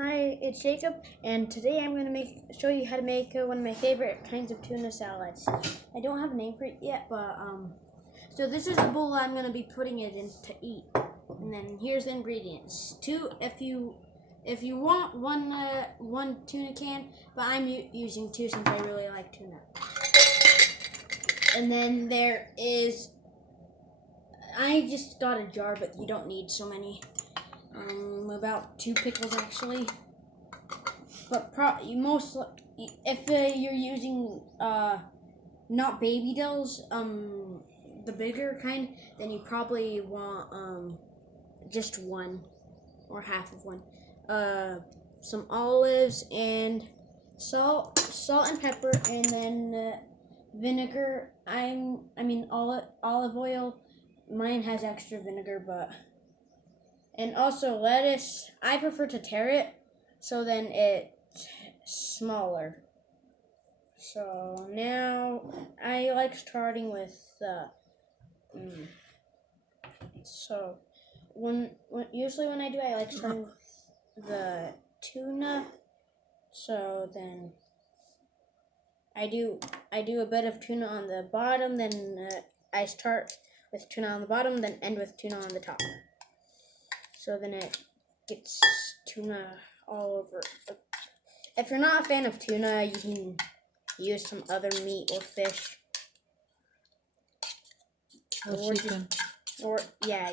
Hi, it's Jacob, and today I'm going to show you how to make one of my favorite kinds of tuna salads. I don't have a name for it yet, but so this is the bowl I'm going to be putting it in to eat. And then here's the ingredients. If you want one tuna can, but I'm using two since I really like tuna. And then I just got a jar, but you don't need so many. About 2 pickles actually. But if you're using not baby dills, the bigger kind, then you probably want just one or half of one. Some olives and salt and pepper, and then vinegar. Olive oil. Mine has extra vinegar, and also lettuce. I prefer to tear it, so then it's smaller. So now I like starting with usually when I do, I like starting with the tuna. So then I do a bit of tuna on the bottom, then I start with tuna on the bottom, then end with tuna on the top. So then it gets tuna all over. If you're not a fan of tuna, you can use some other meat or fish. Or chicken.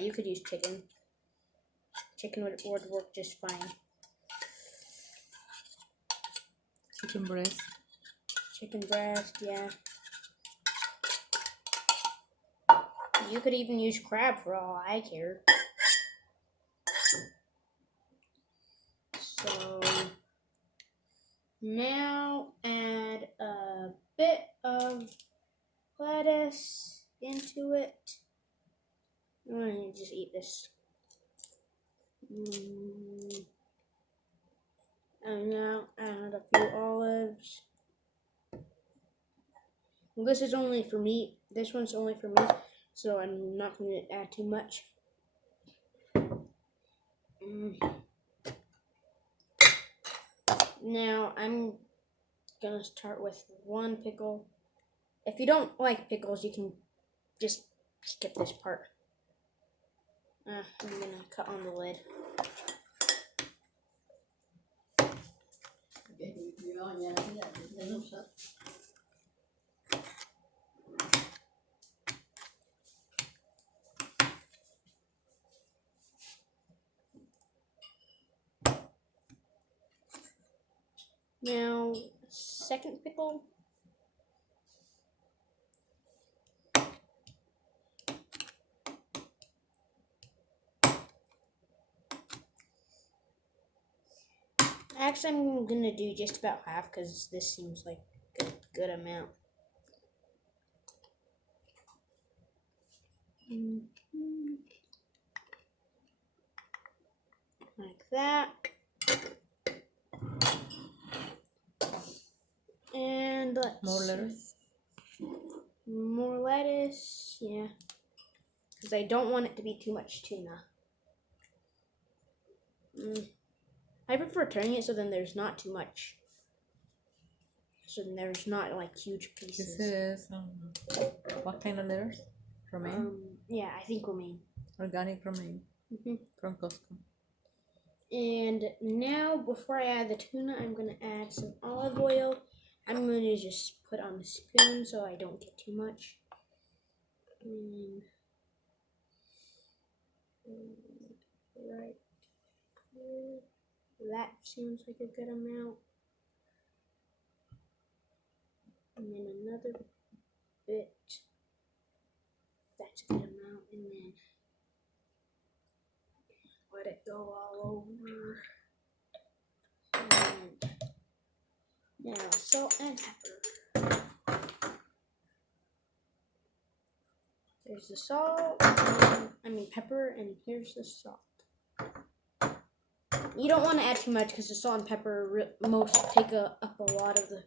You could use chicken. Chicken would work just fine. Chicken breast. Chicken breast, yeah. You could even use crab for all I care. So now add a bit of lettuce into it. I'm going to just eat this. And now add a few olives. Well, this is only for me. This one's only for me, so I'm not going to add too much. Now I'm going to start with one pickle. If you don't like pickles, you can just skip this part. I'm going to cut on the lid. Now, second pickle. Actually, I'm going to do just about half because this seems like a good amount. Like that. And more lettuce, yeah, because I don't want it to be too much tuna. I prefer turning it so then there's not too much, so then there's not like huge pieces. This is what kind of lettuce? Romaine? Yeah, I think romaine. Organic romaine. From Costco. And now, before I add the tuna, I'm going to add some olive oil. I'm going to just put on the spoon so I don't get too much. Right here. That seems like a good amount. And then another bit. That's a good amount. And then let it go all over. And now salt and pepper. There's the salt, pepper, and here's the salt. You don't want to add too much because the salt and pepper take up a lot of the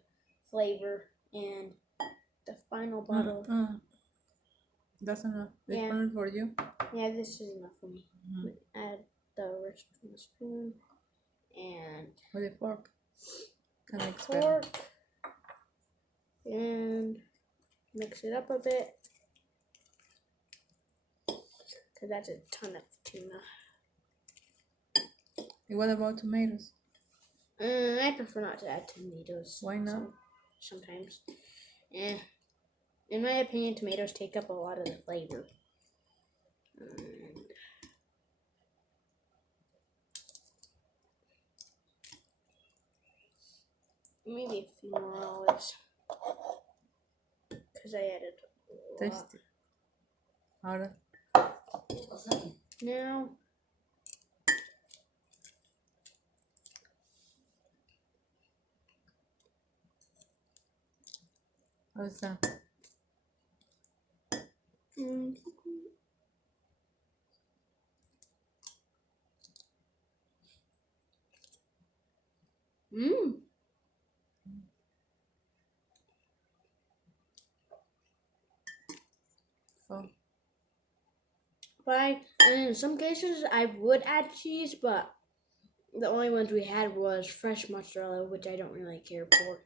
flavor, and the final bottle. That's enough. This one for you? Yeah, this is enough for me. Add the rest of the spoon, and With a fork. Can mix better. Pork. And mix it up a bit. Because that's a ton of tuna. And what about tomatoes? I prefer not to add tomatoes. Why not? Sometimes. In my opinion, tomatoes take up a lot of the flavor. Maybe a few more olives. Because I added a lot. Tasty. Ahora. Now, How's that? So, but in some cases, I would add cheese, but the only ones we had was fresh mozzarella, which I don't really care for.